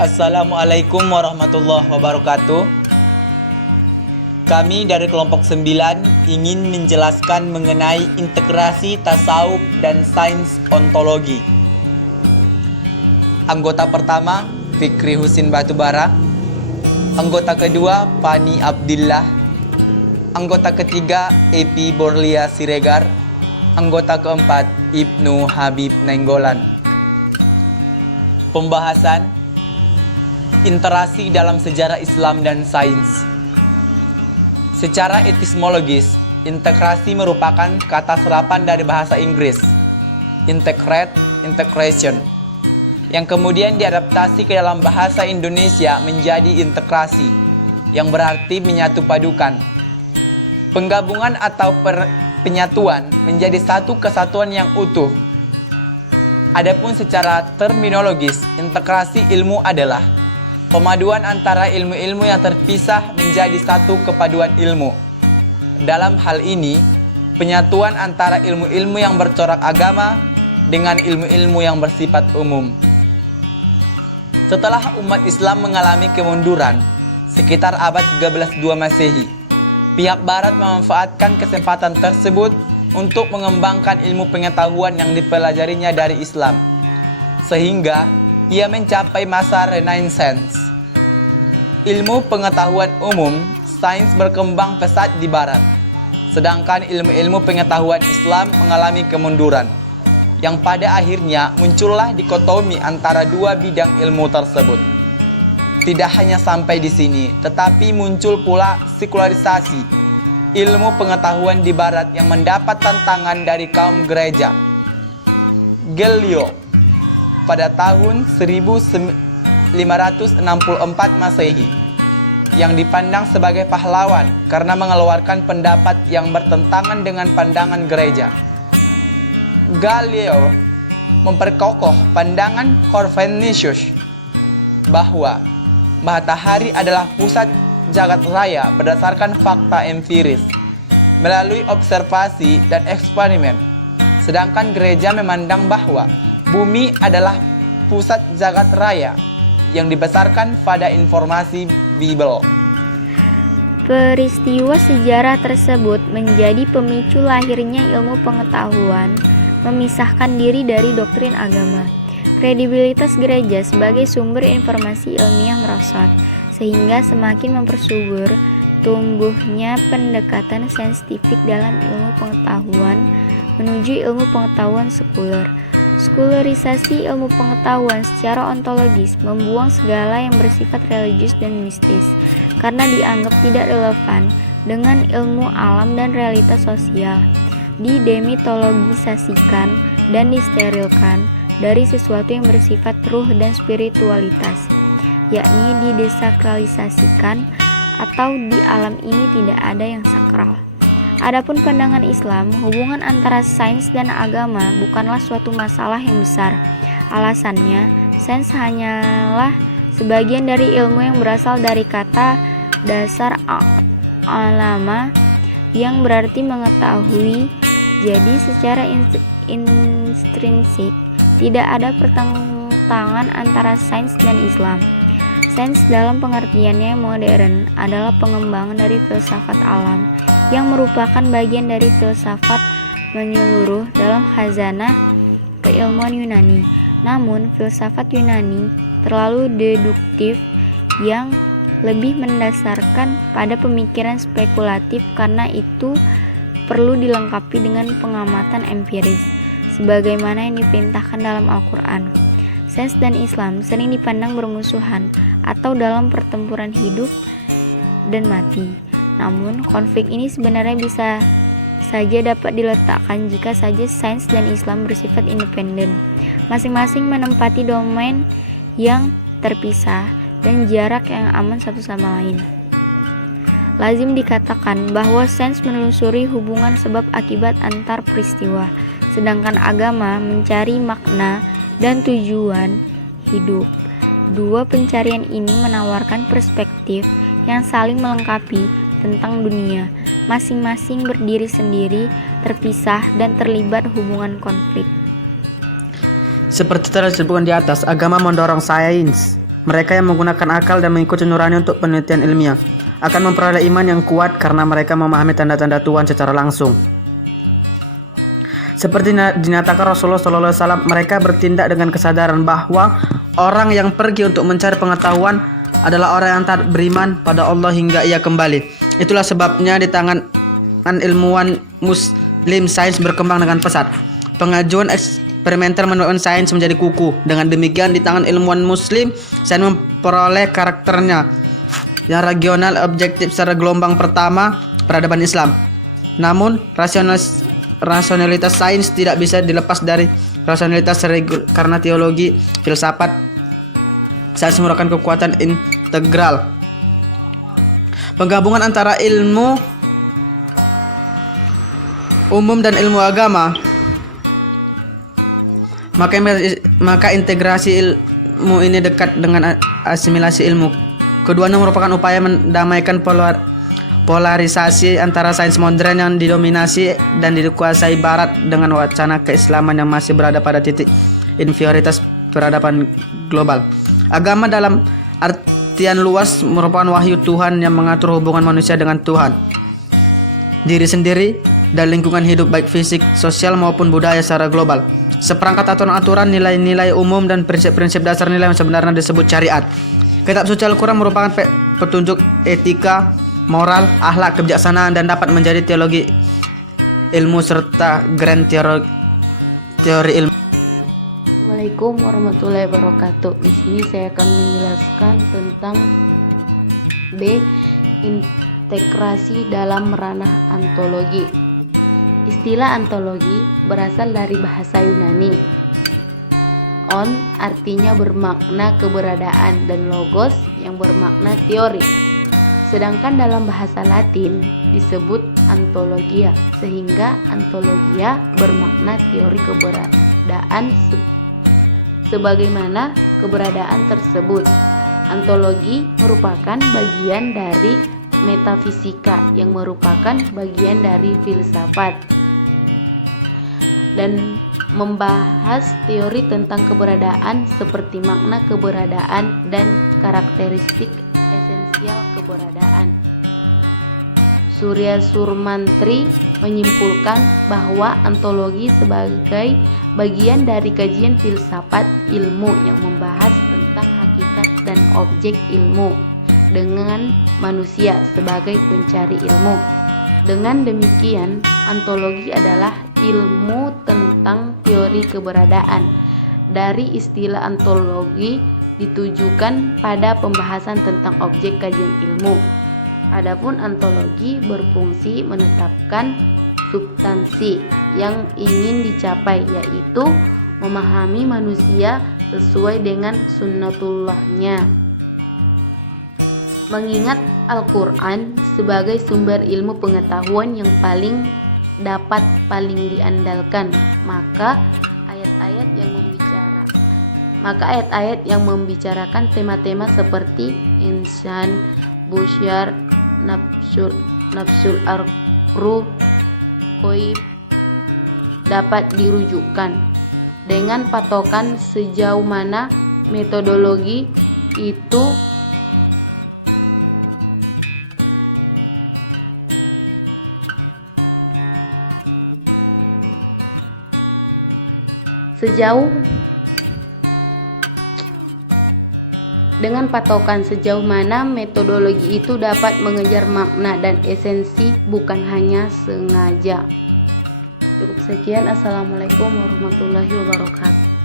Assalamualaikum warahmatullahi wabarakatuh. Kami dari kelompok 9 ingin menjelaskan mengenai integrasi tasawuf dan sains ontologi. Anggota pertama, Fikri Husin Batubara. Anggota kedua, Fani Abdillah. Anggota ketiga, Epi Borlia Siregar. Anggota keempat, Ibnu Habib Nainggolan. Pembahasan interaksi dalam sejarah Islam dan sains. Secara etimologis, integrasi merupakan kata serapan dari bahasa Inggris integrate, integration, yang kemudian diadaptasi ke dalam bahasa Indonesia menjadi integrasi, yang berarti menyatu padukan. Penggabungan atau penyatuan menjadi satu kesatuan yang utuh. Adapun secara terminologis, integrasi ilmu adalah pemaduan antara ilmu-ilmu yang terpisah menjadi satu kepaduan ilmu. Dalam hal ini, penyatuan antara ilmu-ilmu yang bercorak agama dengan ilmu-ilmu yang bersifat umum. Setelah umat Islam mengalami kemunduran sekitar abad 13-2 Masehi, pihak Barat memanfaatkan kesempatan tersebut untuk mengembangkan ilmu pengetahuan yang dipelajarinya dari Islam, sehingga ia mencapai masa Renaissance. Ilmu pengetahuan umum, sains berkembang pesat di Barat, sedangkan ilmu-ilmu pengetahuan Islam mengalami kemunduran, yang pada akhirnya muncullah dikotomi antara dua bidang ilmu tersebut. Tidak hanya sampai di sini, tetapi muncul pula sekularisasi ilmu pengetahuan di Barat yang mendapat tantangan dari kaum gereja. Galileo pada tahun 1564 Masehi yang dipandang sebagai pahlawan karena mengeluarkan pendapat yang bertentangan dengan pandangan gereja. Galileo memperkokoh pandangan Copernicus bahwa matahari adalah pusat jagat raya berdasarkan fakta empiris melalui observasi dan eksperimen, sedangkan gereja memandang bahwa bumi adalah pusat jagat raya yang dibesarkan pada informasi Bible. Peristiwa sejarah tersebut menjadi pemicu lahirnya ilmu pengetahuan, memisahkan diri dari doktrin agama. Kredibilitas gereja sebagai sumber informasi ilmiah merosot, sehingga semakin mempersubur tumbuhnya pendekatan saintifik dalam ilmu pengetahuan menuju ilmu pengetahuan sekuler. Sekularisasi ilmu pengetahuan secara ontologis membuang segala yang bersifat religius dan mistis karena dianggap tidak relevan dengan ilmu alam dan realitas sosial. Didemitologisasikan dan disterilkan dari sesuatu yang bersifat ruh dan spiritualitas, yakni didesakralisasikan atau di alam ini tidak ada yang sakral. Adapun pandangan Islam, hubungan antara sains dan agama bukanlah suatu masalah yang besar. Alasannya, sains hanyalah sebagian dari ilmu yang berasal dari kata dasar alama yang berarti mengetahui. Jadi secara intrinsik tidak ada pertentangan antara sains dan Islam. Sains dalam pengertiannya modern adalah pengembangan dari filsafat alam yang merupakan bagian dari filsafat menyeluruh dalam khazanah keilmuan Yunani. Namun, filsafat Yunani terlalu deduktif yang lebih mendasarkan pada pemikiran spekulatif, karena itu perlu dilengkapi dengan pengamatan empiris sebagaimana yang diperintahkan dalam Al-Quran. Sains dan Islam sering dipandang bermusuhan atau dalam pertempuran hidup dan mati. Namun, konflik ini sebenarnya bisa saja dapat diletakkan jika saja sains dan Islam bersifat independen, masing-masing menempati domain yang terpisah dan jarak yang aman satu sama lain. Lazim dikatakan bahwa sains menelusuri hubungan sebab akibat antar peristiwa, sedangkan agama mencari makna dan tujuan hidup. Dua pencarian ini menawarkan perspektif yang saling melengkapi tentang dunia, masing-masing berdiri sendiri, terpisah, dan terlibat hubungan konflik. Seperti telah disebutkan di atas, agama mendorong sains Mereka yang menggunakan akal dan mengikuti nurani untuk penelitian ilmiah akan memperoleh iman yang kuat karena mereka memahami tanda-tanda Tuhan secara langsung. Seperti dinyatakan Rasulullah SAW, mereka bertindak dengan kesadaran bahwa orang yang pergi untuk mencari pengetahuan adalah orang yang tak beriman pada Allah hingga ia kembali. Itulah sebabnya di tangan ilmuwan Muslim sains berkembang dengan pesat. Pengajuan eksperimental menurut sains menjadi kukuh. Dengan demikian di tangan ilmuwan Muslim sains memperoleh karakternya yang regional, objektif secara gelombang pertama peradaban Islam. Namun rasionalitas sains tidak bisa dilepas dari rasionalitas karena teologi filsafat sains merupakan kekuatan integral. Penggabungan antara ilmu umum dan ilmu agama, maka integrasi ilmu ini dekat dengan asimilasi ilmu. Keduanya merupakan upaya mendamaikan polarisasi antara sains modern yang didominasi dan dikuasai Barat dengan wacana keislaman yang masih berada pada titik inferioritas peradaban global. Agama dalam artian luas merupakan wahyu Tuhan yang mengatur hubungan manusia dengan Tuhan, diri sendiri, dan lingkungan hidup baik fisik, sosial maupun budaya secara global. Seperangkat aturan-aturan, nilai-nilai umum dan prinsip-prinsip dasar nilai yang sebenarnya disebut syariat. Kitab suci Al-Quran merupakan petunjuk etika, moral, akhlak, kebijaksanaan, dan dapat menjadi teologi ilmu serta grand teori ilmu. Assalamualaikum warahmatullahi wabarakatuh. Di sini saya akan menjelaskan tentang B. Integrasi dalam ranah antologi. Istilah antologi berasal dari bahasa Yunani. On artinya bermakna keberadaan dan logos yang bermakna teori. Sedangkan dalam bahasa Latin disebut antologia, sehingga antologia bermakna teori keberadaan sebagaimana keberadaan tersebut. Antologi merupakan bagian dari metafisika yang merupakan bagian dari filsafat dan membahas teori tentang keberadaan seperti makna keberadaan dan karakteristik esensial keberadaan. Surya Surmantri menyimpulkan bahwa antologi sebagai bagian dari kajian filsafat ilmu yang membahas tentang hakikat dan objek ilmu dengan manusia sebagai pencari ilmu. Dengan demikian, antologi adalah ilmu tentang teori keberadaan. Dari istilah antologi ditujukan pada pembahasan tentang objek kajian ilmu. Adapun antologi berfungsi menetapkan substansi yang ingin dicapai, yaitu memahami manusia sesuai dengan sunnatullahnya. Mengingat Al-Quran sebagai sumber ilmu pengetahuan yang paling diandalkan, maka ayat-ayat yang membicarakan tema-tema seperti insan, busyar, nafsul arruh, qoib dapat dirujukkan dengan patokan sejauh mana metodologi itu sejauh mana metodologi itu dapat mengejar makna dan esensi, bukan hanya sengaja. Cukup sekian. Assalamualaikum warahmatullahi wabarakatuh.